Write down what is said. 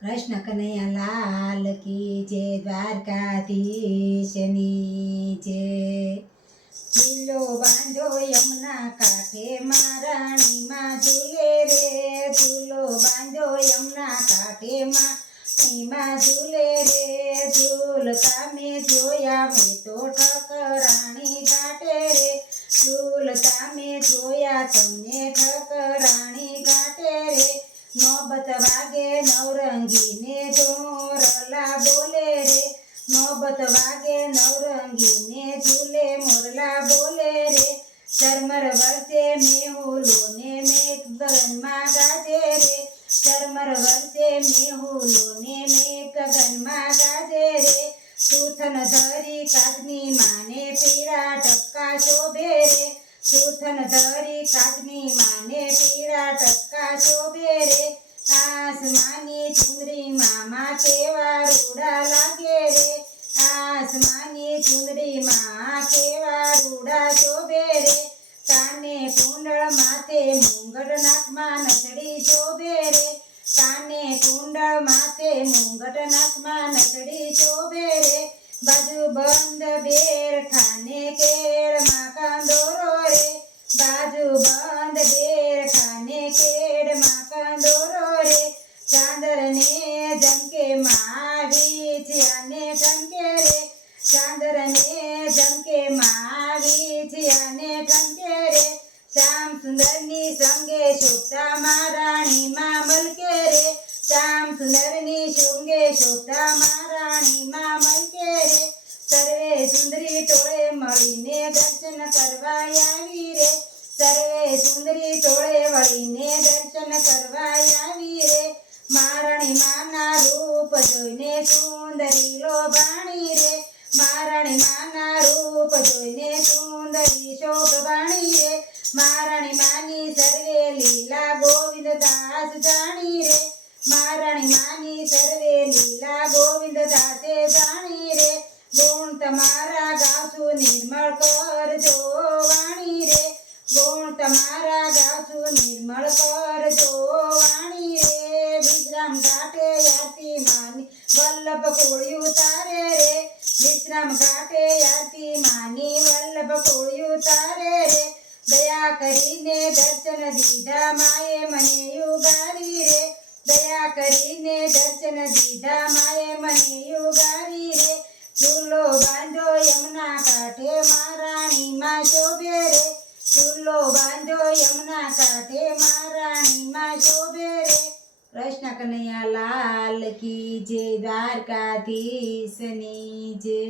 કૃષ્ણ કનૈયા લાલ કી જય, દ્વારકાધીશની જય। ઝૂલો બાંધો યમુના કાંઠે રાણીમાં ઝૂલે રે, ઝૂલો બાંધો યમુના કાંઠે રાણીમાં ઝૂલે રે। ઝૂલતા મેં જોયા મેં તો ઠકરાણી ઘાટે રે, ઝૂલતા મેં જોયા તમને ઠકરાણી ઘાટે રે। નોબત વાગે નવરંગીને ઢોરલા બોલે રે, નોબત વાગે નવરંગીને ઝૂલે મોરલા બોલે રે। ઝરમર વરસે મેહુલો ને મેઘ ગગનમાં ગાજે રે, ઝરમર વરસે મેહુલો ને મેઘ ગગનમાં ગાજે રે। સૂથન ધરી કાચની માને પીળા ટપકા શોભે રે, સૂથન ધરી કાચની માને પીળા ટપકા શોભે રે। આસમાની ચુંદડી માં કેવા રૂડા લાગે રે, આસમાની ચુંદડી માં કેવા રૂડા શોભે રે। કાને કુંડળ માથે મુંગટ નાકમાં નથડી શોભે રે, કાને કુંડળ માથે મુંગટ નાકમાં નથડી શોભે રે। બાજુ બંધ બેર ખાને કેળમાં કંદોરો રે, બાજુ બંધ બેર ખાને કેળમાં કંદોરો રે। ચાંદરને જમકે વીછિયાને ઠમકે રે, ચાંદરને જમકે વીછિયાને ઠમકે રે। શ્યામ સુંદરની સંગે શોભતા મહારાણીમાં મલકે રે, શ્યામ સુંદરની સંગે શોભતા મહારાણીમાં મલકે રે। સર્વે સુંદરી ટોળે મળીને દર્શન કરવા આવી રે, સર્વે સુંદરી ટોળે વળીને દર્શન કરવા આવી રે। મહારાણી માના રૂપ જોઈને સુંદરી લોભાણી રે, મહારાણી માના રૂપ જોઈને સુંદરી શોભવાણી રે। મહારાણી માની સર્વે લીલા ગોવિંદ દાસ જાણી રે, મહારાણી માની સર્વે લીલા ગોવિંદ દાસે જાણી રે। ગુણ તમારા ગાશું નિર્મળ કરજો વાણી રે, ગુણ તમારા ગાશું નિર્મળ કરજો વાણી રે। વિશ્રામ ઘાટે આરતી માની વલ્લભ કોળિયું તારે રે, વિશ્રામ ઘાટે આરતી માની વલ્લભ કોળિયું તારે રે। દયા કરીને દર્શન દીધા માએ મને યુગારી રે, દયા કરીને દર્શન દીધા માએ મને યુગારી રે। ઝૂલો બાંધો યમુના કાંઠે રાણીમાં શોભે રે, ઝૂલો બાંધો યમુના કાંઠે રાણીમાં શોભે રે। કૃષ્ણ કનૈયા લાલ કી જય, દ્વારકાધીશની જય।